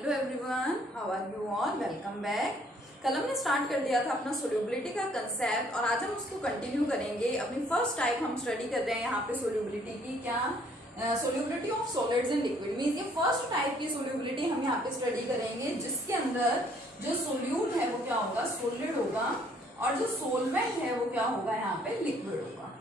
Hello everyone, how are you all, welcome back. कल हमने start कर दिया था अपना सोल्यूबिलिटी का कंसेप्ट और आज हम उसको कंटिन्यू करेंगे। अपनी फर्स्ट टाइप हम स्टडी कर रहे हैं यहाँ पे सोल्यूबिलिटी की। क्या? Solubility of solids in liquid means ये फर्स्ट टाइप की सोल्यूबिलिटी हम यहाँ पे स्टडी करेंगे, जिसके अंदर जो सोल्यूट है वो क्या होगा, सॉलिड होगा, और जो सोलवेंट है वो क्या होगा, यहाँ पे लिक्विड होगा।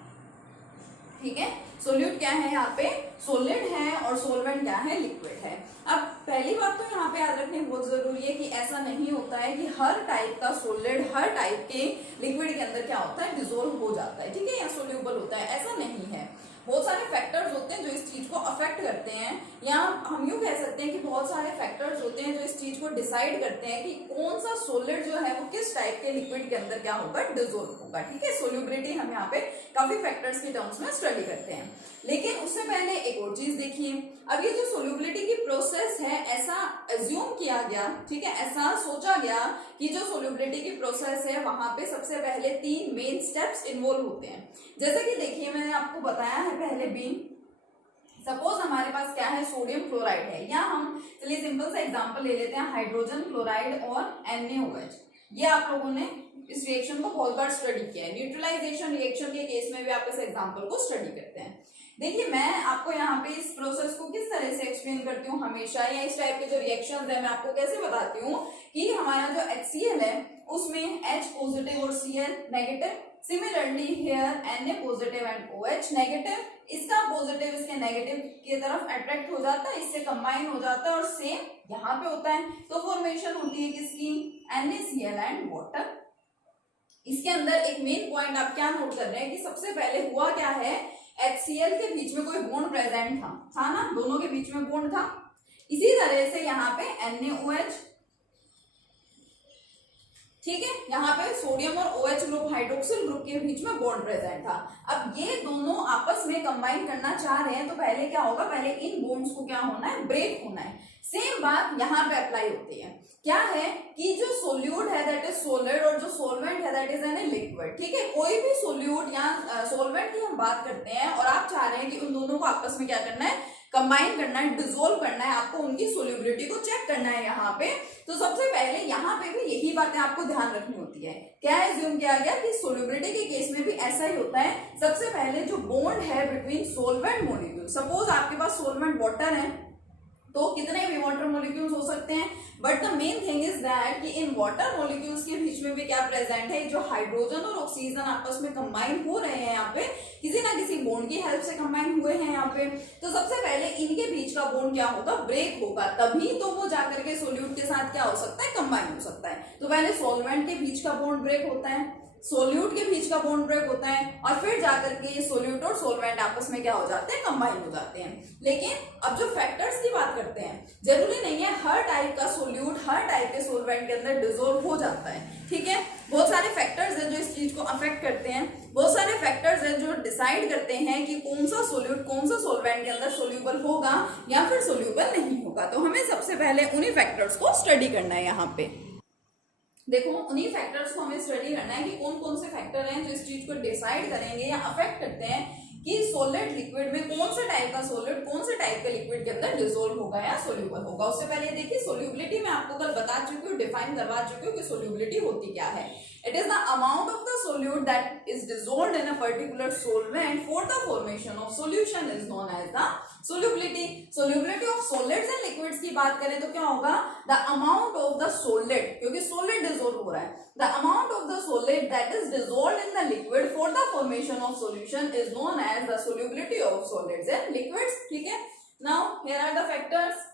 ठीक है, सोल्यूट क्या है, यहाँ पे सॉलिड है, और सोलवेंट क्या है, लिक्विड है। अब पहली बात तो यहाँ पे याद रखनी बहुत जरूरी है कि ऐसा नहीं होता है कि हर टाइप का सॉलिड हर टाइप के लिक्विड के अंदर क्या होता है, डिसोल्व हो जाता है, ठीक है, या सोल्यूबल होता है, ऐसा नहीं है। बहुत सारे फैक्टर्स होते हैं जो इस चीज को अफेक्ट करते हैं, या हम यूं कह सकते हैं कि बहुत सारे फैक्टर्स होते हैं जो इस चीज को डिसाइड करते हैं कि कौन सा सॉलिड जो है वो किस टाइप के लिक्विड के अंदर क्या होगा, डिसोल्व होगा। ठीक है, सोल्यूबिलिटी हम यहाँ पे काफी फैक्टर्स के टर्म्स में स्टडी करते हैं। लेकिन उससे पहले एक और चीज देखिए, अब ये जो सोल्यूबिलिटी की प्रोसेस है, ऐसा एज्यूम किया गया, ठीक है, ऐसा सोचा गया कि जो सोल्यूबिलिटी की प्रोसेस है वहां पे सबसे पहले 3 मेन स्टेप्स इन्वॉल्व होते हैं। जैसे कि देखिए, मैंने आपको बताया है पहले भी, सपोज हमारे पास क्या है, सोडियम क्लोराइड है, या हम चलिए सिंपल सा एग्जांपल ले लेते हैं, हाइड्रोजन क्लोराइड और NaOH। ये आप लोगों ने इस रिएक्शन को बहुत बार स्टडी किया है। न्यूट्रलाइजेशन रिएक्शन के केस में भी आप इस एग्जांपल को स्टडी करते हैं। देखिए, मैं आपको यहाँ पे इस प्रोसेस को किस तरह से एक्सप्लेन करती हूँ हमेशा, या इस टाइप के जो रिएक्शंस है मैं आपको कैसे बताती हूँ कि हमारा जो HCl है उसमें H पॉजिटिव और Cl negative, similarly here Na positive and OH negative, इसका पॉजिटिव इसके नेगेटिव की तरफ अट्रैक्ट हो जाता है, इससे कंबाइन हो जाता है, और सेम यहाँ पे होता है। तो फॉर्मेशन होती है किसकी, NaCl एंड वाटर। इसके अंदर एक मेन पॉइंट आप क्या नोट कर रहे हैं कि सबसे पहले हुआ क्या है, HCl के बीच में कोई बॉन्ड प्रेजेंट था ना, दोनों के बीच में बॉन्ड था। इसी तरह से यहाँ पे NaOH, ठीक है, यहाँ पे सोडियम और OH ग्रुप, हाइड्रोक्सिल ग्रुप के बीच में बॉन्ड प्रेजेंट था। अब ये दोनों आपस में कंबाइन करना चाह रहे हैं, तो पहले क्या होगा, पहले इन बॉन्ड्स को क्या होना है, ब्रेक होना है। सेम बात यहाँ पे अप्लाई होती है। क्या है कि जो सोल्यूट है दैट इज सॉलिड, और जो सोलवेंट है दैट इज एन लिक्विड। ठीक है, कोई भी सोल्यूट या सोलवेंट की हम बात करते हैं और आप चाह रहे हैं कि उन दोनों को आपस में क्या करना है, कंबाइन करना है, डिसोल्व करना है, आपको उनकी सोल्यूबिलिटी को चेक करना है यहाँ पे। तो सबसे पहले यहाँ पे भी यही बातें आपको ध्यान रखनी होती है। क्या एज्यूम किया गया कि सोल्यूबिलिटी के केस में भी ऐसा ही होता है। सबसे पहले जो बॉन्ड है बिटवीन सोलवेंट मॉलिक्यूल, सपोज आपके पास सोलवेंट वाटर है, तो कितने भी वाटर मॉलिक्यूल्स हो सकते हैं, but the main thing is that कि इन वाटर मॉलिक्यूल्स के बीच में भी क्या प्रेजेंट है, जो हाइड्रोजन और ऑक्सीजन आपस में कंबाइन हो रहे हैं, यहाँ पे किसी ना किसी बॉन्ड की हेल्प से कंबाइन हुए हैं यहाँ पे। तो सबसे पहले इनके बीच का बॉन्ड क्या होगा, ब्रेक होगा, तभी तो वो जाकर के सोल्यूट के साथ क्या हो सकता है, कंबाइन हो सकता है। तो पहले सॉल्वेंट के बीच का बॉन्ड ब्रेक होता है, सोल्यूट के बीच का बॉन्ड ब्रेक होता है, और फिर जाकर के ये सोल्यूट और सोलवेंट आपस में क्या हो जाते हैं, कंबाइन हो जाते हैं। लेकिन अब जो फैक्टर्स की बात करते हैं, जरूरी नहीं है हर टाइप का सोल्यूट हर टाइप के सोलवेंट के अंदर डिसोल्व हो जाता है। ठीक है, बहुत सारे फैक्टर्स हैं जो इस चीज को अफेक्ट करते हैं, बहुत सारे फैक्टर्स हैं जो डिसाइड करते हैं कि कौन सा सोल्यूट कौन सा सोलवेंट के अंदर सोल्यूबल होगा या फिर सोल्यूबल नहीं होगा। तो हमें सबसे पहले उन्हीं फैक्टर्स को स्टडी करना है। यहाँ पे देखो, उन्हीं फैक्टर्स को हमें स्टडी करना है कि कौन कौन से फैक्टर हैं जो इस चीज को डिसाइड करेंगे या अफेक्ट करते हैं कि सॉलिड लिक्विड में कौन से टाइप का सॉलिड कौन से टाइप के लिक्विड के अंदर डिसोल्व होगा या सोल्यूबल होगा। उससे पहले देखिए, सोल्यूबिलिटी में आपको कल बता चुकी हूँ, डिफाइन करवा चुकी हूँ कि सोल्यूबिलिटी होती क्या है। It is the amount of the solute that is dissolved in a particular solvent for the formation of solution is known as the solubility. Solubility of solids and liquids की बात करें तो क्या होगा, the amount of the solid, क्योंकि solid dissolve हो रहा है, the amount of the solid that is dissolved in the liquid for the formation of solution is known as the solubility of solids and liquids. ठीक है, now here are the factors.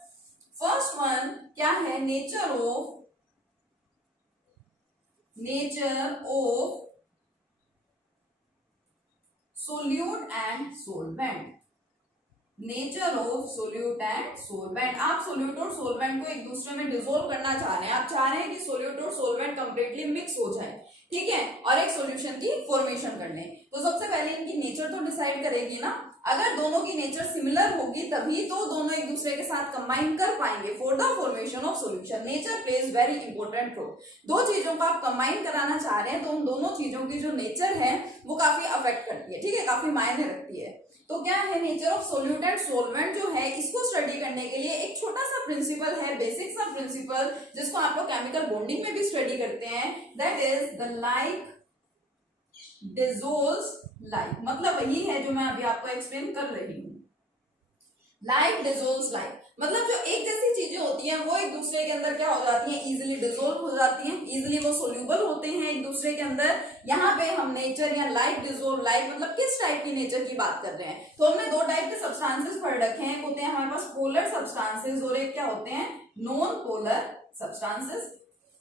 First one क्या है, nature of solute and solvent. Nature of solute and solvent, आप solute और solvent को एक दूसरे में डिसोल्व करना चाह रहे हैं, आप चाह रहे हैं कि सोल्यूट और सोलवेंट कंप्लीटली मिक्स हो जाए, ठीक है, और एक सॉल्यूशन की फॉर्मेशन कर लें। तो सबसे पहले इनकी नेचर तो डिसाइड करेगी ना, अगर दोनों की नेचर सिमिलर होगी तभी तो दोनों एक दूसरे के साथ कंबाइन कर पाएंगे for the formation of solution. Nature plays very important role. दो चीजों को आप कंबाइन कराना चाह रहे हैं तो उन दोनों चीजों की जो नेचर है वो काफी अफेक्ट करती है, ठीक है, काफी मायने रखती है। तो क्या है, nature of solute and solvent जो है इसको स्टडी करने करने के लिए एक छोटा सा प्रिंसिपल है, बेसिक सा प्रिंसिपल, जिसको आप लोग केमिकल बॉन्डिंग में भी स्टडी करते हैं, that is the like dissolves like. मतलब वही है जो मैं अभी आपको एक्सप्लेन कर रही हूँ। लाइक डिसोल्व्स लाइक मतलब जो एक जैसी चीजें होती हैं वो एक दूसरे के अंदर क्या हो जाती हैं, इजीली डिसोल्व हो जाती हैं, इजीली वो सोल्यूबल होते हैं एक दूसरे के अंदर। यहाँ पे हम नेचर या लाइक डिसोल्व लाइक मतलब किस टाइप की नेचर की बात कर रहे हैं। तो हमने दो टाइप के सब्सटेंसेस पढ़ रखे हैं, एक होते हैं हमारे पास पोलर सब्सटेंसेस और एक क्या होते हैं, नॉन पोलर सब्सटेंसेस।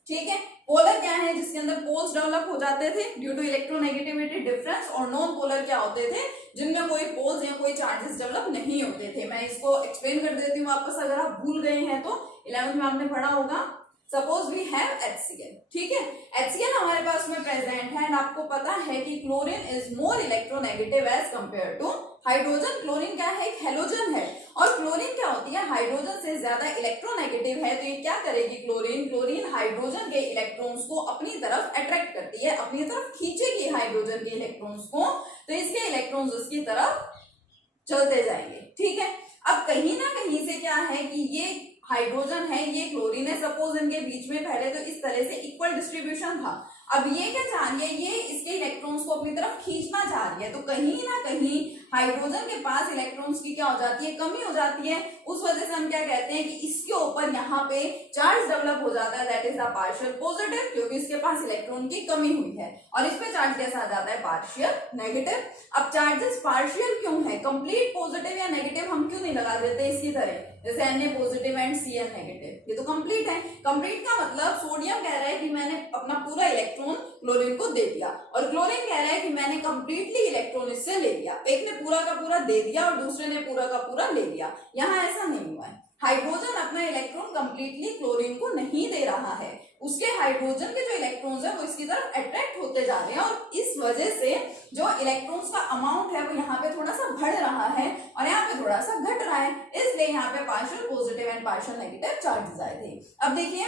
ठीक है, पोलर क्या है, जिसके अंदर पोल्स डेवलप हो जाते थे ड्यू टू इलेक्ट्रोनेगेटिविटी डिफरेंस, और नॉन पोलर क्या होते थे, जिनमें कोई पोल्स या कोई चार्जेस डेवलप नहीं होते थे। मैं इसको एक्सप्लेन कर देती हूँ वापस, अगर आप भूल गए हैं तो 11th में आपने पढ़ा होगा। सपोज वी हैव HCl, ठीक है, HCl हमारे पास में प्रेजेंट है एंड आपको पता है कि chlorine is more electronegative as compare to hydrogen. Chlorine क्या है, एक हेलोजन है, और क्लोरीन क्या होती है, हाइड्रोजन से ज्यादा इलेक्ट्रोनेगेटिव है। तो ये क्या करेगी, क्लोरीन हाइड्रोजन के इलेक्ट्रॉन्स को अपनी तरफ अट्रैक्ट करती है, अपनी तरफ खींचेगी हाइड्रोजन के इलेक्ट्रॉन्स को, तो इसके इलेक्ट्रॉन्स उसकी तरफ चलते जाएंगे। ठीक है, अब कहीं ना कहीं से क्या है कि ये हाइड्रोजन है, ये क्लोरीन है, सपोज इनके बीच में पहले तो इस तरह से इक्वल डिस्ट्रीब्यूशन था। अब ये क्या चाह रही है, ये इसके इलेक्ट्रॉन्स को अपनी तरफ खींचना चाह रही है, तो कहीं ना कहीं हाइड्रोजन के पास इलेक्ट्रॉन्स की क्या हो जाती है, कमी हो जाती है। उस वजह से हम क्या कहते हैं कि इसके ऊपर यहाँ पे चार्ज डेवलप हो जाता है, that is the partial positive, क्योंकि इसके पास इलेक्ट्रॉन की कमी हुई है, और इस पे चार्ज कैसा आ जाता है, पार्शियल नेगेटिव। अब चार्जेस पार्शियल क्यों है, कंप्लीट पॉजिटिव या नेगेटिव हम क्यों नहीं लगा देते इसकी तरह, जैसे Na positive and Cl negative, ये तो कंप्लीट है। कंप्लीट का मतलब सोडियम कह रहा है कि मैंने अपना पूरा इलेक्ट्रॉन क्लोरीन को दे दिया, और क्लोरीन कह रहा है कि मैंने कंप्लीटली इलेक्ट्रॉन इससे ले लिया। एक ने पूरा का पूरा दे दिया और दूसरे ने पूरा का पूरा ले लिया, यहाँ ऐसा नहीं हुआ है। हाइड्रोजन अपना इलेक्ट्रॉन कंप्लीटली क्लोरीन को नहीं दे रहा है, उसके हाइड्रोजन के जो इलेक्ट्रॉन्स है वो इसकी तरफ अट्रैक्ट होते जा रहे हैं, और इस वजह से जो इलेक्ट्रॉन्स का अमाउंट है वो यहाँ पे थोड़ा सा बढ़ रहा है और यहाँ पे थोड़ा सा घट रहा है, इसलिए यहाँ पे partial positive and partial negative charges आए थे। अब देखिए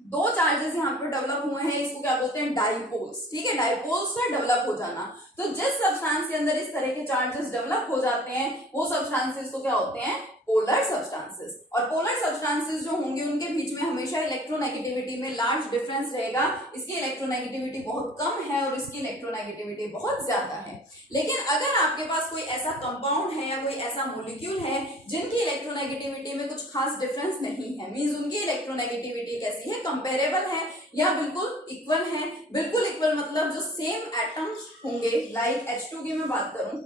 दो चार्जेस यहाँ पे डेवलप हुए हैं, इसको क्या बोलते हैं, डाइपोल्स। ठीक है, डाइपोल्स का डेवलप हो जाना। तो जिस सब्सटेंस के अंदर इस तरह के चार्जेस डेवलप हो जाते हैं वो सब्सटेंसेस को क्या होते हैं, पोलर सब्सटेंसेस। और पोलर सब्सटेंसेस जो होंगे उनके बीच में हमेशा इलेक्ट्रोनेगेटिविटी में लार्ज डिफरेंस रहेगा, इसकी इलेक्ट्रोनेगेटिविटी बहुत कम है और इसकी इलेक्ट्रोनेगेटिविटी बहुत ज्यादा है। लेकिन अगर आपके पास कोई ऐसा कंपाउंड है या कोई ऐसा मॉलिक्यूल है जिनकी इलेक्ट्रोनेगेटिविटी में कुछ खास डिफरेंस नहीं है, मींस उनकी इलेक्ट्रोनेगेटिविटी कैसी है, कंपेरेबल है या बिल्कुल इक्वल है। बिल्कुल इक्वल मतलब जो सेम एटम्स होंगे, लाइक H2 की मैं बात करूं,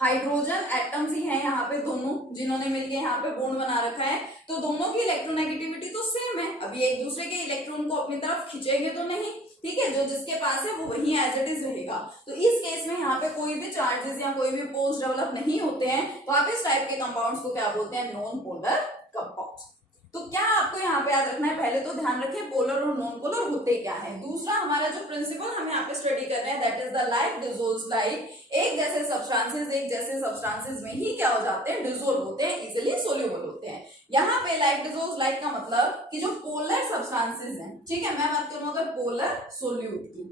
हाइड्रोजन एटम्स ही हैं यहाँ पे दोनों, जिन्होंने मिलके यहाँ पे बॉन्ड बना रखा है, तो दोनों की इलेक्ट्रोनेगेटिविटी तो सेम है। अभी एक दूसरे के इलेक्ट्रॉन को अपनी तरफ खींचेंगे तो नहीं, ठीक है, जो जिसके पास है वो वही एज इट इज रहेगा। तो इस केस में यहाँ पे कोई भी चार्जेस या कोई भी पोल्स डेवलप नहीं होते हैं, तो आप इस टाइप के कंपाउंड्स को क्या बोलते हैं, नॉन पोलर कंपाउंड्स। तो क्या आपको यहाँ पे याद रखना है, पहले तो ध्यान रखें पोलर और नॉन पोलर होते क्या है। दूसरा हमारा जो प्रिंसिपल हम यहाँ पे स्टडी कर रहे हैं that is the like dissolves like. एक जैसे सब्सटेंसेस में ही क्या हो जाते हैं, डिसोल्व होते हैं, इजीली सोल्यूबल होते हैं। यहाँ पे लाइक डिसोल्व्स लाइक का मतलब कि जो पोलर सब्सटेंसेस हैं, ठीक है, मैं बात करूँ अगर पोलर सोल्यूट की,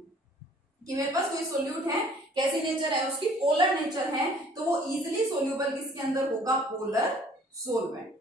कि मेरे पास कोई सोल्यूट है, कैसी नेचर है उसकी, पोलर नेचर है, तो वो इजीली सोल्यूबल किसके अंदर होगा, पोलर सोलवेंट।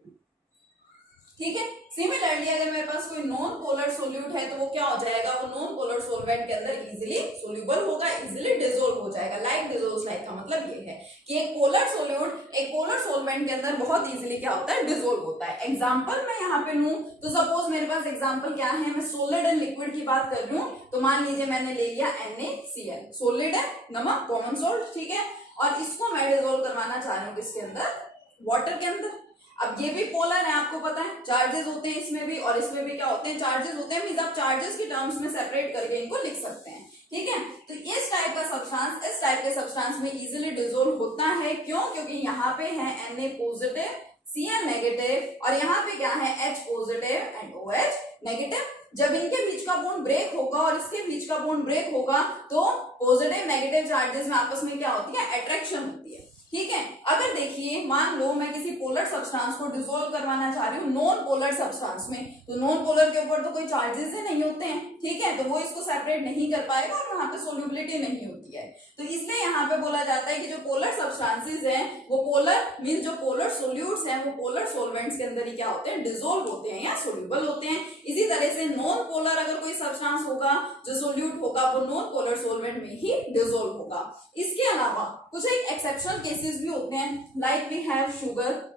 ठीक है, सिमिलरली अगर मेरे पास कोई नॉन पोलर सोल्यूट है तो वो क्या हो जाएगा, वो नॉन पोलर सोलवेंट के अंदर इजीली सोल्यूबल होगा, इजीली डिसोल्व हो जाएगा। लाइक डिसोल्व्स लाइक का मतलब ये है कि एक पोलर सोल्यूट एक पोलर सोलवेंट के अंदर बहुत इजीली क्या होता है, डिसोल्व होता है। एग्जांपल मैं यहाँ पे लूं तो सपोज मेरे पास एग्जांपल क्या है, मैं सॉलिड एंड लिक्विड की बात कर रही हूँ, तो मान लीजिए मैंने ले लिया NaCl, सॉलिड है, नमक, कॉमन सोल्ट, ठीक है, और इसको मैं डिसोल्व करवाना चाह रही हूँ किसके अंदर, वाटर के अंदर। अब ये भी पोलर है, आपको पता है, चार्जेस होते हैं इसमें भी और इसमें भी क्या होते हैं, चार्जेस होते हैं, मींस आप चार्जेस की टर्म्स में सेपरेट करके इनको लिख सकते हैं। ठीक है, तो इस टाइप का सब्सटेंस इस टाइप के सब्सटेंस में इजीली डिसोल्व होता है, क्यों, क्योंकि यहाँ पे है Na पॉजिटिव, Cl नेगेटिव, और यहाँ पे क्या है, H positive and OH negative. जब इनके बीच का बॉन्ड ब्रेक होगा और इसके बीच का बॉन्ड ब्रेक होगा तो पॉजिटिव नेगेटिव चार्जेस में आपस में क्या होती है, अट्रैक्शन होती है। ठीक है। अगर देखिए मान लो मैं किसी पोलर सब्सटेंस को डिसॉल्व करवाना चाह रही हूँ नॉन पोलर सब्सटेंस में, तो नॉन पोलर के ऊपर तो कोई चार्जेस ही नहीं होते हैं, ठीक है, तो वो इसको सेपरेट नहीं कर पाएगा और वहां पे सोल्यूबिलिटी नहीं होती है। तो इसलिए यहाँ पे बोला जाता है कि जो पोलर सब्सटेंसेस हैं वो पोलर मींस जो पोलर सोल्यूट्स हैं वो पोलर सॉल्वेंट्स के अंदर ही क्या होते हैं, डिसॉल्व होते हैं या सोल्यूबल होते हैं। इसी तरह से नॉन पोलर अगर कोई सब्सटेंस होगा जो सोल्यूट होगा वो नॉन पोलर सॉल्वेंट में ही डिसॉल्व होगा। इसके अलावा कुछ एक एक्सेप्शनल केसेस भी होते हैं, like we have sugar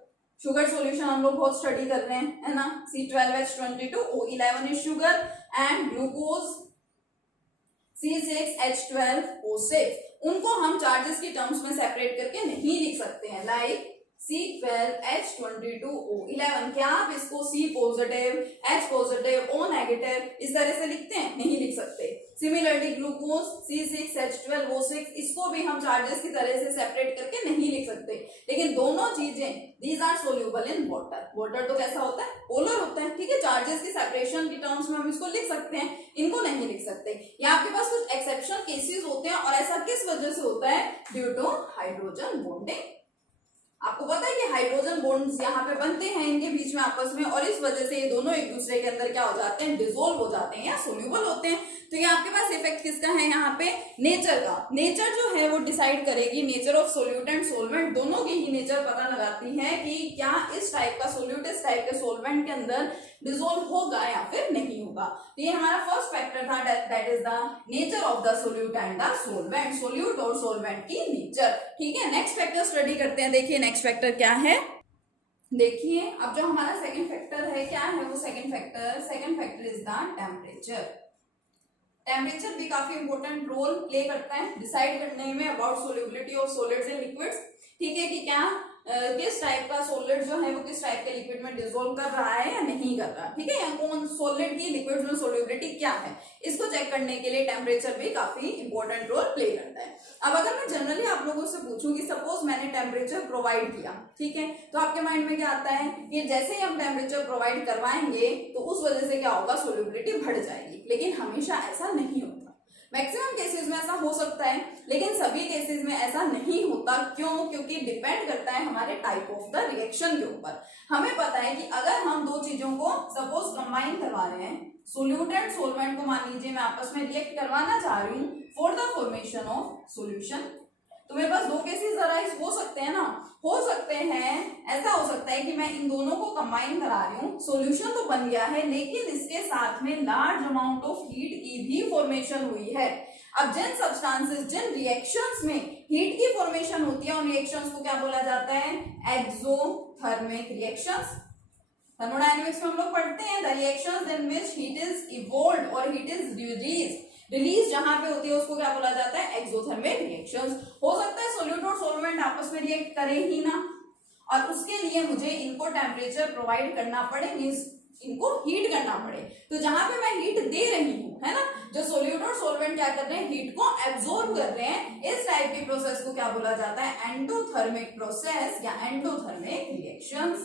solution हम लोग बहुत स्टडी कर रहे हैं, है ना, C12H22O11 is sugar and glucose C6H12O6, उनको हम चार्जेस की टर्म्स में सेपरेट करके नहीं लिख सकते हैं, लाइक C12H22O11, क्या आप इसको C positive H positive O negative इस तरह से लिखते हैं, नहीं लिख सकते। सिमिलरली ग्लूकोज C6H12O6, इसको भी हम चार्जेस की तरह से सेपरेट करके नहीं लिख सकते, लेकिन दोनों चीजें these are soluble in water. Water तो कैसा होता है, पोलर होता है, ठीक है, चार्जेस की सेपरेशन की टर्म्स में हम इसको लिख सकते हैं, इनको नहीं लिख सकते। या आपके पास कुछ एक्सेप्शनल केसेस होते हैं, और ऐसा किस वजह से होता है, ड्यू टू हाइड्रोजन बॉन्डिंग। आपको पता है कि हाइड्रोजन बॉन्ड्स यहाँ पे बनते हैं इनके बीच में आपस में, और इस वजह से ये दोनों एक दूसरे के अंदर क्या हो जाते हैं, डिसॉल्व हो जाते हैं या सोल्यूबल होते हैं। तो ये आपके पास इफेक्ट किसका है, यहाँ पे नेचर का। नेचर जो है वो डिसाइड करेगी, nature of solute and solvent दोनों की ही नेचर पता लगाती है कि क्या इस टाइप का सोल्यूट इस टाइप के सोलवेंट के अंदर डिसॉल्व होगा या फिर नहीं होगा। तो ये हमारा फर्स्ट फैक्टर था, that is the nature of the solute and the solvent, solute और सोलवेंट की नेचर। ठीक है, नेक्स्ट फैक्टर स्टडी करते हैं। देखिए नेक्स्ट फैक्टर क्या है, देखिए अब जो हमारा सेकंड फैक्टर है, क्या है वो second factor is the temperature. Temperature भी काफी इंपॉर्टेंट रोल प्ले करता है डिसाइड करने में about solubility of solids and liquids. ठीक है, कि क्या किस टाइप का सॉलिड जो है वो किस टाइप के लिक्विड में डिसॉल्व कर रहा है या नहीं कर रहा। ठीक है, या कौन सॉलिड की लिक्विड में सोल्यूबिलिटी क्या है, इसको चेक करने के लिए टेम्परेचर भी काफी इंपॉर्टेंट रोल प्ले करता है। अब अगर मैं जनरली आप लोगों से पूछूं कि सपोज मैंने टेम्परेचर प्रोवाइड किया, ठीक है, तो आपके माइंड में क्या आता है कि जैसे ही हम टेम्परेचर प्रोवाइड करवाएंगे तो उस वजह से क्या होगा, सोल्यूबिलिटी बढ़ जाएगी। लेकिन हमेशा ऐसा नहीं होता, मैक्सिमम केसेस में ऐसा हो सकता है, लेकिन सभी केसेस में ऐसा नहीं होता। क्यों? क्योंकि डिपेंड करता है हमारे टाइप ऑफ द रिएक्शन के ऊपर। हमें पता है कि अगर हम दो चीजों को सपोज कंबाइन करवा रहे हैं, सोल्यूट एंड सोलवेंट को मान लीजिए मैं आपस में रिएक्ट करवाना चाह रही हूँ for the formation of solution, तो मेरे पास दो केसेस अराइज हो सकते हैं ना, हो सकते हैं। ऐसा हो सकता है कि मैं इन दोनों को कंबाइन करा रही हूँ, सॉल्यूशन तो बन गया है, लेकिन इसके साथ में लार्ज अमाउंट ऑफ हीट की भी फॉर्मेशन हुई है। अब जिन सब्सटेंसेस, जिन रिएक्शंस में हीट की फॉर्मेशन होती है उन रिएक्शंस को क्या बोला जाता है, एक्सोथर्मिक रिएक्शंस। थर्मोडायनेमिक्स में हम लोग पढ़ते हैं the reactions in which heat is evolved और हीट इज रिलीज जहां पे होती है उसको क्या बोला जाता है, एक्सोथर्मिक रिएक्शंस। हो सकता है सोल्यूट और सोलवेंट आपस में रिएक्ट करे ही ना, और उसके लिए मुझे इनको टेम्परेचर प्रोवाइड करना पड़े, मींस इनको हीट करना पड़े। तो जहां पे मैं हीट दे रही हूँ, है ना, जो सोल्यूट और सोलवेंट क्या कर रहे हैं, हीट को एब्जॉर्ब कर रहे हैं, इस टाइप की प्रोसेस को क्या बोला जाता है, एंडोथर्मिक प्रोसेस या एंडोथर्मिक रिएक्शंस।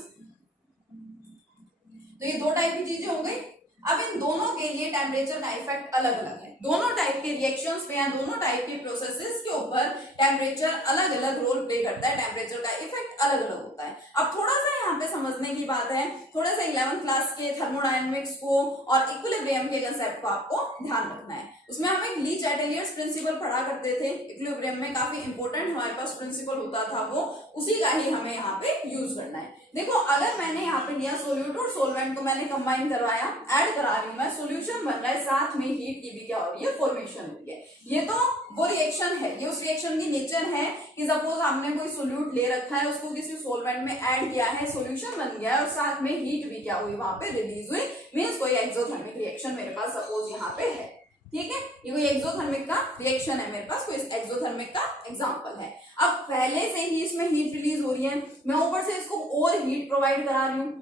तो ये दो टाइप की चीजें हो गई। अब इन दोनों के लिए टेम्परेचर का इफेक्ट अलग अलग है, दोनों टाइप के रिएक्शंस पे या दोनों टाइप के प्रोसेसेस के ऊपर टेम्परेचर अलग अलग रोल प्ले करता है, टेम्परेचर का इफेक्ट अलग अलग होता है। अब थोड़ा सा यहाँ पे समझने की बात है, थोड़ा सा 11th क्लास के थर्मोडायनेमिक्स को और इक्विलिब्रियम के कंसेप्ट को आपको ध्यान रखना है। उसमें हम एक ली चैटेलियर्स प्रिंसिपल पढ़ा करते थे, इक्विलिब्रियम में काफी इंपॉर्टेंट हमारे पास प्रिंसिपल होता था, वो उसी का ही हमें यहाँ पे यूज करना है। देखो अगर मैंने यहाँ पे लिया सोल्यूट और सोलवेंट को मैंने कंबाइन करवाया, ऐड करा रही हूँ मैं, सोल्यूशन बन रहा है, साथ में हीट की भी क्या हो रही है, फॉर्मेशन हो रही है। ये तो वो रिएक्शन है, ये उस रिएक्शन की नेचर है कि सपोज आपने कोई सोल्यूट ले रखा है, उसको किसी सोलवेंट में ऐड किया है, सोल्यूशन बन गया है और साथ में हीट भी क्या हुई, वहां पे रिलीज हुई, मींस कोई एक्सोथर्मिक रिएक्शन मेरे पास सपोज यहाँ पे है। ठीक है, ये कोई एक्सोथर्मिक का रिएक्शन है मेरे पास, कोई एक्सोथर्मिक का एग्जांपल है। अब पहले से ही इसमें हीट रिलीज हो रही है, मैं ऊपर से इसको और हीट प्रोवाइड करा रही हूँ,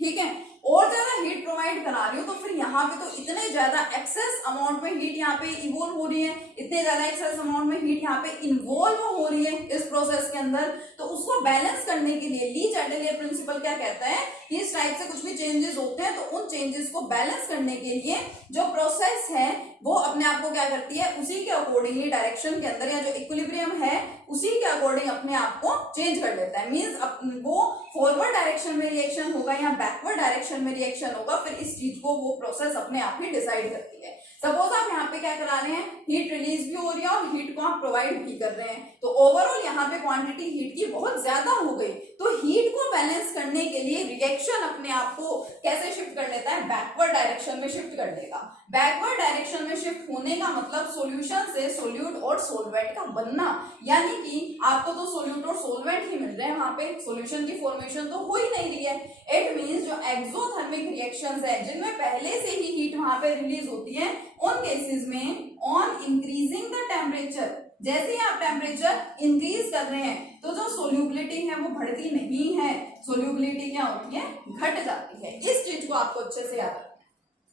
ठीक है, और ज्यादा हीट प्रोवाइड करा रही हूँ, तो फिर यहाँ पे तो इतने ज्यादा एक्सेस अमाउंट में हीट यहाँ पे इवोल्व हो रही है, इतने ज्यादा एक्सेस अमाउंट में हीट यहाँ पे इन्वॉल्व हो रही है इस प्रोसेस के अंदर। तो उसको बैलेंस करने के लिए ली चैटेलियर प्रिंसिपल क्या कहता है कि इस टाइप से कुछ भी चेंजेस होते हैं तो उन चेंजेस को बैलेंस करने के लिए जो प्रोसेस है वो अपने आप को क्या करती है, उसी के अकॉर्डिंगली डायरेक्शन के अंदर या जो इक्विलिब्रियम है उसी के अकॉर्डिंग अपने आप को चेंज कर लेता है। मींस वो फॉरवर्ड डायरेक्शन में रिएक्शन होगा या बैकवर्ड डायरेक्शन में रिएक्शन होगा, फिर इस चीज को वो प्रोसेस अपने आप ही डिसाइड करती है। सपोज आप यहाँ पे क्या करा रहे हैं, हीट रिलीज भी हो रही है और हीट को आप प्रोवाइड भी कर रहे हैं, तो ओवरऑल यहाँ पे क्वांटिटी हीट की बहुत ज्यादा हो गई, तो हीट को बैलेंस करने के लिए रिएक्शन अपने आप को कैसे शिफ्ट कर लेता है, बैकवर्ड डायरेक्शन में शिफ्ट कर देगा। बैकवर्ड डायरेक्शन में शिफ्ट होने का मतलब सॉल्यूशन से सोल्यूट और सोलवेंट का बनना, यानी कि आपको तो सोल्यूट और सोलवेंट ही मिल रहे हैं, वहां पे सॉल्यूशन की फॉर्मेशन तो हो ही नहीं रही है। इट मींस जो एक्सोथर्मिक रिएक्शंस है जिनमें पहले से ही हीट वहां पे रिलीज होती है, उन केसेस में ऑन इंक्रीजिंग द टेम्परेचर, जैसे ही आप टेम्परेचर इंक्रीज कर रहे हैं तो जो सोल्यूबिलिटी है वो बढ़ती नहीं है, सोल्यूबिलिटी क्या होती है, घट जाती है। इस चीज को आपको अच्छे से याद रखना है,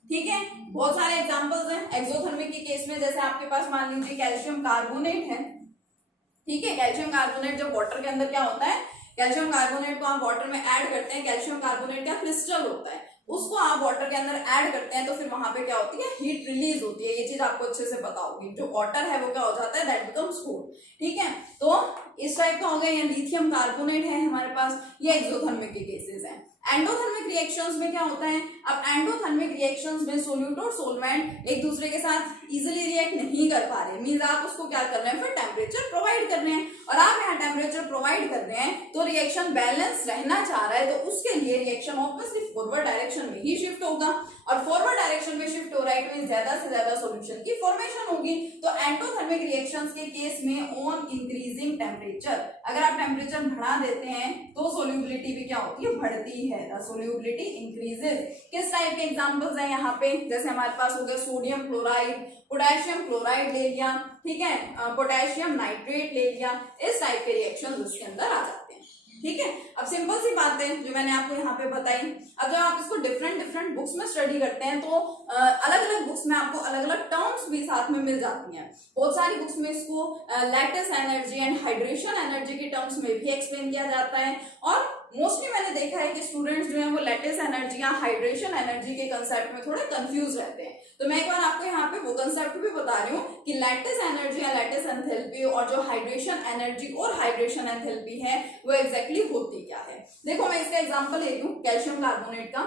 ठीक है। बहुत सारे एग्जांपल्स हैं एक्सोथर्मिक के केस में, जैसे आपके पास मान लीजिए कैल्शियम कार्बोनेट है, ठीक है। कैल्शियम कार्बोनेट जब वाटर के अंदर क्या होता है, कैल्शियम कार्बोनेट को आप वाटर में ऐड करते हैं, कैल्शियम कार्बोनेट का क्रिस्टल होता है, उसको आप वाटर के अंदर ऐड करते हैं तो फिर वहां पे क्या होती है, हीट रिलीज होती है। ये चीज आपको अच्छे से पता होगी। जो वाटर है वो क्या हो जाता है, दैट बिकम्स कूल, ठीक है। तो इस टाइप का हो गया। ये लिथियम कार्बोनेट है हमारे पास, ये एक्सोथर्मिक के केसेस हैं। एंडोथर्मिक रिएक्शंस में क्या होता है, अब एंडोथर्मिक रिएक्शंस में सोल्यूट और सोलवेंट एक दूसरे के साथ इजीली रिएक्ट नहीं कर पा रहे, मींस आप उसको क्या कर रहे हैं, फिर टेम्परेचर प्रोवाइड कर रहे हैं, और आप यहाँ टेम्परेचर प्रोवाइड कर रहे हैं तो रिएक्शन बैलेंस रहना चाह रहा है, तो उसके लिए रिएक्शन ऑब्वियसली फॉरवर्ड डायरेक्शन में ही शिफ्ट होगा, और फॉरवर्ड डायरेक्शन में शिफ्ट हो रहा है तो ज्यादा से ज्यादा सॉल्यूशन की फॉर्मेशन होगी। तो एंडोथर्मिक रिएक्शंस के केस में ऑन इंक्रीजिंग टेम्परेचर, अगर आप टेम्परेचर बढ़ा देते हैं तो सोल्यूबिलिटी भी क्या होती है, बढ़ती है, सोल्यूबिलिटी इंक्रीजेस। किस टाइप के एग्जांपल्स हैं यहाँ पे, जैसे हमारे पास हो गया सोडियम क्लोराइड, पोटेशियम क्लोराइड ले लिया, ठीक है, पोटेशियम नाइट्रेट ले लिया, इस टाइप के रिएक्शन उसके अंदर आ जाते हैं, ठीक है। अब सिंपल सी बात है जो मैंने आपको यहाँ पे बताई। अब जब आप इसको डिफरेंट बुक्स में स्टडी करते हैं तो अलग अलग बुक्स में आपको अलग अलग टर्म्स भी साथ में मिल जाती हैं। बहुत सारी बुक्स में इसको lattice energy and hydration energy के टर्म्स में भी एक्सप्लेन किया जाता है, और मोस्टली मैंने देखा है कि स्टूडेंट्स जो हैं वो लैटिस एनर्जी या हाइड्रेशन एनर्जी के कंसेप्ट में थोड़े कंफ्यूज रहते हैं। तो मैं एक बार आपको यहाँ पे वो कंसेप्ट भी बता रही हूँ कि लैटिस एनर्जी या लैटिस एंथैल्पी और जो हाइड्रेशन एनर्जी और हाइड्रेशन एंथैल्पी है वो एग्जैक्टली होती क्या है। देखो मैं इसका एग्जांपल ले रही हूँ कैल्शियम कार्बोनेट का।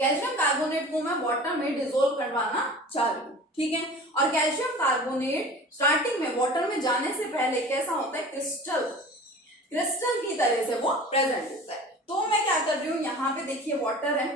कैल्शियम कार्बोनेट को मैं वाटर में डिसोल्व करवाना चाह रही हूँ, ठीक है, और कैल्शियम कार्बोनेट स्टार्टिंग में वाटर में जाने से पहले कैसा होता है, क्रिस्टल की तरह से वो प्रेजेंट होता है। तो मैं क्या कर रही हूँ, यहाँ पे देखिए वाटर है,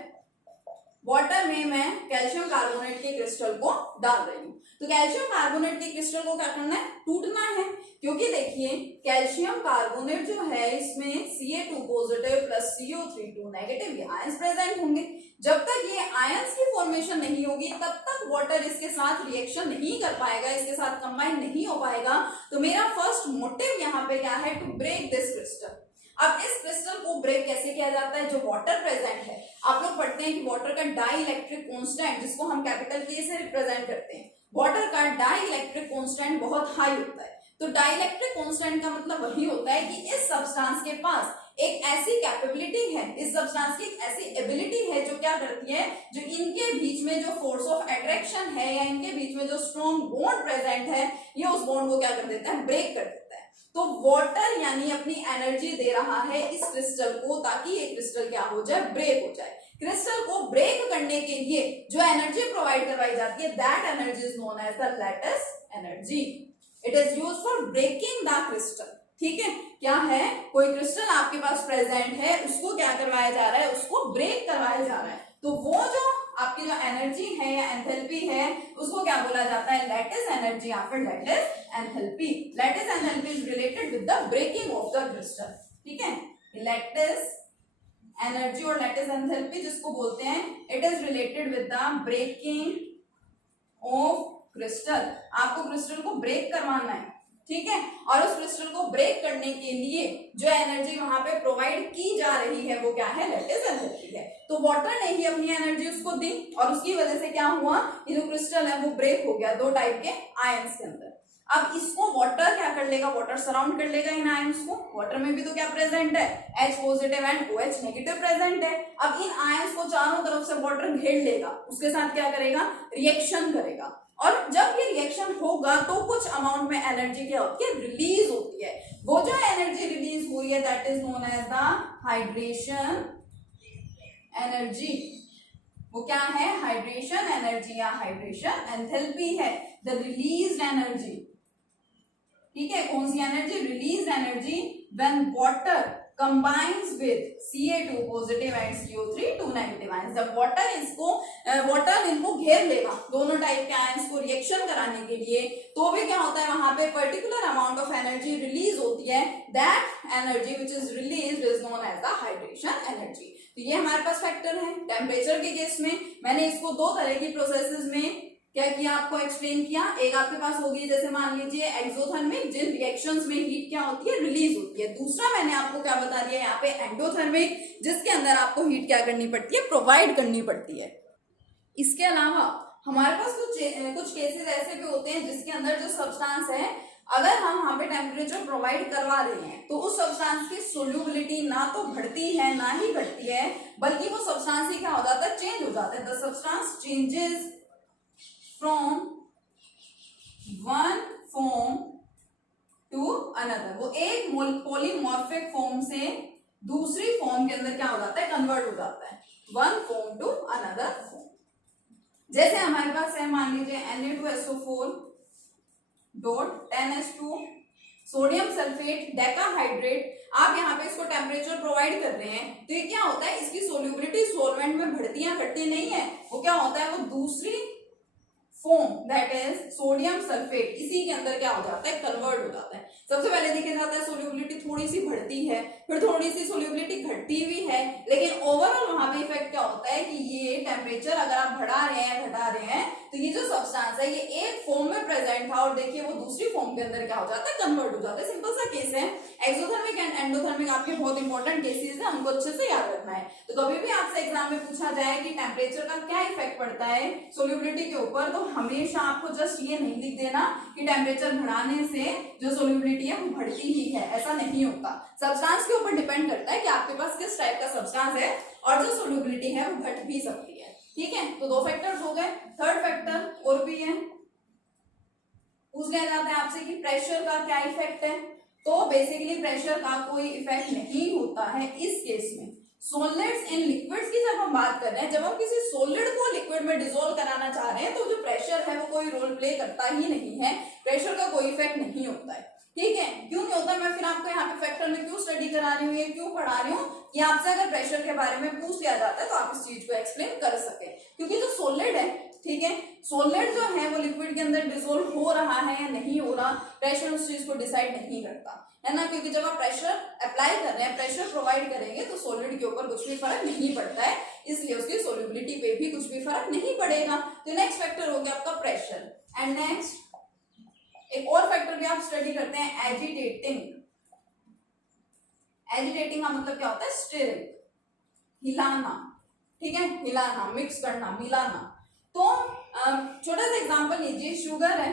वाटर में मैं कैल्शियम कार्बोनेट के क्रिस्टल को डाल रही हूँ। तो कैल्शियम कार्बोनेट के क्रिस्टल को क्या करना है, टूटना है, क्योंकि देखिए कैल्शियम कार्बोनेट जो है इसमें Ca2 positive plus CO3 negative ये आयंस प्रेजेंट होंगे। जब तक ये आयंस की फॉर्मेशन नहीं होगी तब तक वाटर इसके साथ रिएक्शन नहीं कर पाएगा, इसके साथ कंबाइन नहीं हो पाएगा। तो मेरा फर्स्ट मोटिव यहाँ पे क्या है, टू ब्रेक दिस क्रिस्टल। अब इस क्रिस्टल को ब्रेक कैसे किया जाता है, जो वाटर प्रेजेंट है, आप लोग पढ़ते हैं कि वाटर का डाई इलेक्ट्रिक कॉन्स्टेंट, जिसको हम कैपिटल K से रिप्रेजेंट करते हैं, वाटर का डाई इलेक्ट्रिक कॉन्स्टेंट बहुत हाई होता है। तो डाई इलेक्ट्रिक कॉन्स्टेंट का मतलब वही होता है कि इस सब्सटेंस के पास एक ऐसी कैपेबिलिटी है, इस सब्सटेंस की एक ऐसी एबिलिटी है जो क्या करती है, जो इनके बीच में जो फोर्स ऑफ अट्रैक्शन है या इनके बीच में जो स्ट्रॉन्ग बॉन्ड प्रेजेंट है, ये उस बॉन्ड को क्या कर देता है, ब्रेक कर देता है। तो वाटर यानी अपनी एनर्जी दे रहा है इस क्रिस्टल को ताकि ये क्रिस्टल क्या हो जाए, ब्रेक हो जाए। क्रिस्टल को ब्रेक करने के लिए जो एनर्जी प्रोवाइड करवाई जाती है, that energy is known as the lattice energy. It is used for breaking the crystal, ठीक है। क्या है, कोई क्रिस्टल आपके पास प्रेजेंट है, उसको क्या करवाया जा रहा है, उसको ब्रेक करवाया जा रहा है। तो वो जो आपकी जो एनर्जी है या एंथैल्पी है, उसको क्या बोला जाता है, लैटिस एनर्जी या फिर lattice enthalpy. Lattice enthalpy is related with the breaking of the crystal, ठीक है। लैटिस एनर्जी और लैटिस एंथैल्पी जिसको बोलते हैं, it is related with the breaking of crystal. आपको क्रिस्टल को ब्रेक करवाना है, ठीक है, और उस क्रिस्टल को ब्रेक करने के लिए जो एनर्जी वहां पे प्रोवाइड की जा रही है वो क्या है, लैटिस एनर्जी है। तो वाटर ने ही अपनी एनर्जी उसको दी और उसकी वजह से क्या हुआ, ये जो क्रिस्टल है वो ब्रेक हो गया दो टाइप के आयंस के अंदर। अब इसको वाटर क्या कर लेगा, वाटर सराउंड कर लेगा इन आयंस को। वाटर में भी तो क्या प्रेजेंट है, H positive and OH negative present है। अब इन आयंस को चारों तरफ से वाटर घेर लेगा, उसके साथ क्या करेगा, रिएक्शन करेगा, और जब ये रिएक्शन होगा तो कुछ अमाउंट में एनर्जी क्या होती है, रिलीज होती है। वो जो एनर्जी रिलीज हो रही है that is known as the hydration energy. वो क्या है, हाइड्रेशन एनर्जी या हाइड्रेशन एंथैल्पी है, द रिलीज्ड एनर्जी। ठीक है, कौन सी energy, release energy when water combines with Ca2 positive and CO3 2 negative ions. जब वाटर इनको घेर लेगा, दोनों टाइप के आयंस को रिएक्शन कराने के लिए, तो भी क्या होता है, वहां पे particular amount of energy release होती है। That energy which is released is known as the hydration energy. तो ये हमारे पास फैक्टर है। टेम्परेचर के केस में मैंने इसको दो तरह की प्रोसेसेस में क्या किया, आपको एक्सप्लेन किया। एक आपके पास होगी जैसे मान लीजिए एक्सोथर्मिक, जिन रिएक्शंस में हीट क्या होती है, रिलीज होती है। दूसरा मैंने आपको क्या बता दिया यहाँ पे, एंडोथर्मिक, जिसके अंदर आपको हीट क्या करनी पड़ती है, प्रोवाइड करनी पड़ती है। इसके अलावा हमारे पास कुछ केसेस ऐसे भी होते हैं जिसके अंदर जो सब्सटेंस है, अगर हम वहां पे टेम्परेचर प्रोवाइड करवा रहे हैं तो उस सब्सटेंस की सोल्यूबिलिटी ना तो बढ़ती है ना ही घटती है, बल्कि वो सब्सटेंस ही क्या हो जाता है, चेंज हो जाता है। The substance changes from one form to another. वो एक पॉलीमॉर्फिक फॉर्म से दूसरी फॉर्म के अंदर क्या हो जाता है, कन्वर्ट हो जाता है, one form to another form. जैसे हमारे पास है, मान लीजिए Na2SO4 dot 10H2 sodium sulphate decahydrate. आप यहाँ पे इसको टेम्परेचर प्रोवाइड कर रहे हैं, तो ये क्या होता है, इसकी सोल्यूबिलिटी सॉल्वेंट में बढ़ती है घटती नहीं है, वो क्या होता है, वो दूसरी form that is sodium sulphate, इसी के अंदर क्या हो जाता है, कन्वर्ट हो जाता है। सबसे पहले देखा जाता है सोल्यूबिलिटी थोड़ी सी बढ़ती है, फिर थोड़ी सी सोल्यूबिलिटी घटती भी है, लेकिन ओवरऑल वहां पे इफेक्ट क्या होता है कि ये टेम्परेचर अगर आप बढ़ा रहे हैं घटा रहे हैं, तो ये जो सब्सटेंस है ये एक फॉर्म में प्रेजेंट था और देखिए वो दूसरी फॉर्म के अंदर क्या हो जाता है, कन्वर्ट हो जाता है। सिंपल सा केस है। एक्सोथर्मिक एंड एंडोथर्मिक आपके बहुत इंपॉर्टेंट केसेस है, उनको अच्छे से याद रखना है। तो कभी भी आपसे एग्जाम में पूछा जाए कि टेम्परेचर का क्या इफेक्ट पड़ता है सोल्यूबिलिटी के ऊपर, तो हमेशा आपको जस्ट ये नहीं लिख देना कि टेम्परेचर बढ़ाने से जो सोल्यूबिलिटी है वो बढ़ती ही है, ऐसा नहीं होता। सब्सटेंस के ऊपर डिपेंड करता है कि आपके पास किस टाइप का सब्सटेंस है, और जो सोल्यूबिलिटी है वो घट भी सकती है। ठीक है, तो दो फैक्टर्स हो गए। थर्ड फैक्टर और भी है, पूछ लिया जाता है आपसे कि प्रेशर का क्या इफेक्ट है। तो बेसिकली प्रेशर का कोई इफेक्ट नहीं होता है इस केस में। सॉलिड्स इन लिक्विड्स की जब हम बात कर रहे हैं, जब हम किसी सॉलिड को लिक्विड में डिसॉल्व कराना चाह रहे हैं, तो जो प्रेशर है वो कोई रोल प्ले करता ही नहीं है, प्रेशर का कोई इफेक्ट नहीं होता है। ठीक है, क्यों नहीं होता, मैं फिर आपको यहाँ पे फैक्टर में क्यों स्टडी करा रही हूँ, ये क्यों पढ़ा रही हूँ कि आपसे अगर प्रेशर के बारे में पूछ लिया जाता है तो आप इस चीज को एक्सप्लेन कर सके। क्योंकि जो सॉलिड है, ठीक है, सॉलिड जो है वो लिक्विड के अंदर डिसॉल्व हो रहा है या नहीं हो रहा, प्रेशर उस चीज को डिसाइड नहीं करता है ना। क्योंकि जब आप प्रेशर अप्लाई कर रहे हैं, प्रेशर प्रोवाइड करेंगे, तो सॉलिड के ऊपर कुछ भी फर्क नहीं पड़ता है, इसलिए उसकी सोल्यूबिलिटी पे भी कुछ भी फर्क नहीं पड़ेगा। तो नेक्स्ट फैक्टर हो गया आपका प्रेशर। एंड नेक्स्ट एक और फैक्टर भी आप स्टडी करते हैं, एजिटेटिंग। एजिटेटिंग का मतलब क्या होता है, स्टिरिंग, हिलाना। ठीक है, हिलाना, मिक्स करना, मिलाना। तो छोटा सा एग्जांपल लीजिए, शुगर है,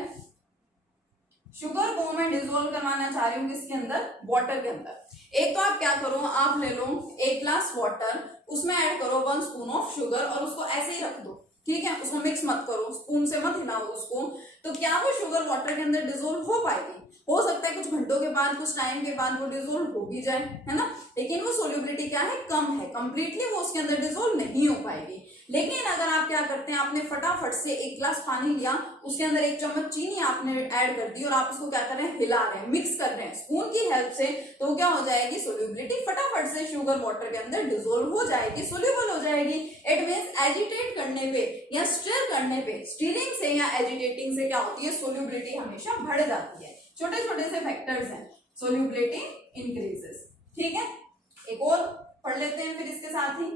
शुगर को मैं डिसॉल्व करवाना चाह रही हूँ किसके अंदर, वाटर के अंदर। एक तो आप क्या करो, आप ले लो 1 ग्लास वाटर, उसमें ऐड करो 1 स्पून ऑफ शुगर और उसको ऐसे ही रख दो। ठीक है, उसको मिक्स मत करो, स्पून से मत हिलाओ उसको। तो क्या वो शुगर वाटर के अंदर डिसॉल्व हो पाएगी? हो सकता है कुछ घंटों के बाद, कुछ टाइम के बाद वो डिसॉल्व हो भी जाए, है ना, लेकिन वो सोल्यूबिलिटी क्या है, कम है, कंप्लीटली वो उसके अंदर डिसॉल्व नहीं हो पाएगी। लेकिन अगर आप क्या करते हैं, आपने फटाफट से 1 ग्लास पानी लिया, उसके अंदर 1 चम्मच चीनी आपने ऐड कर दी और आप उसको क्या कर रहे हैं, हिला रहे हैं, मिक्स कर रहे हैं स्पून की हेल्प से, तो क्या हो जाएगी, सोल्यूबिलिटी फटाफट से शुगर वाटर के अंदर डिसॉल्व हो जाएगी, सोल्यूबल हो जाएगी। इट मींस एजिटेट करने पे या स्टिर करने पे, स्टीरिंग से या एजिटेटिंग से क्या होती है, सोल्यूबिलिटी हमेशा बढ़ जाती है। छोटे छोटे से फैक्टर्स हैं, सोल्यूबिलिटी इंक्रीजेस। ठीक है, एक और पढ़ लेते हैं फिर इसके साथ ही,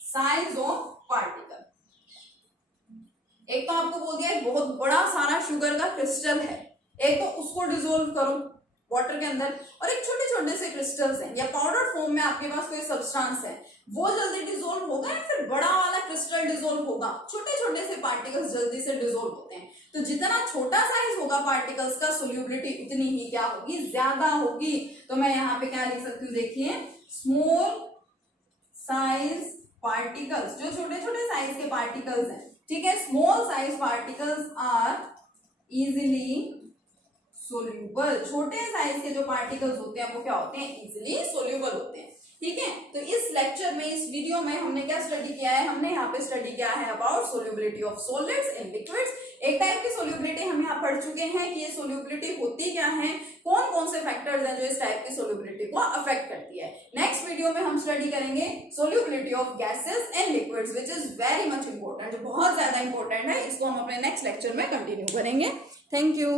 साइज ऑफ पार्टिकल। एक तो आपको बोल दिया एक बहुत बड़ा सारा शुगर का क्रिस्टल है, एक तो उसको डिसॉल्व करो, वाटर के अंदर, और एक छोटे छोटे से क्रिस्टल्स हैं या पाउडर फॉर्म में आपके पास कोई सब्सटेंस है, वो जल्दी डिसॉल्व होगा या फिर बड़ा वाला क्रिस्टल डिसॉल्व होगा? छोटे छोटे से पार्टिकल्स जल्दी से डिसॉल्व होते हैं। तो जितना छोटा साइज होगा पार्टिकल्स का, सोल्यूबिलिटी उतनी ही क्या होगी, ज्यादा होगी। तो मैं यहाँ पे क्या लिख सकती हूँ, देखिए स्मॉल साइज पार्टिकल्स, जो छोटे छोटे साइज के पार्टिकल्स हैं, ठीक है, small size particles are easily soluble. छोटे साइज के जो पार्टिकल्स होते हैं वो क्या होते हैं, इजिली सोल्यूबल होते हैं। ठीक है, तो इस लेक्चर में, इस वीडियो में हमने क्या स्टडी किया है, हमने यहाँ पे स्टडी किया है about solubility of solids in liquids. एक टाइप की सोल्यूबिलिटी हम यहाँ पढ़ चुके हैं कि ये सोल्यूबिलिटी होती क्या है, कौन कौन से फैक्टर्स हैं जो इस टाइप की सोल्यूबिलिटी को अफेक्ट करती है। नेक्स्ट वीडियो में हम स्टडी करेंगे solubility of gases and liquids, which is very much important, जो बहुत ज्यादा इंपॉर्टेंट है। इसको हम अपने नेक्स्ट लेक्चर में कंटिन्यू करेंगे। Thank you.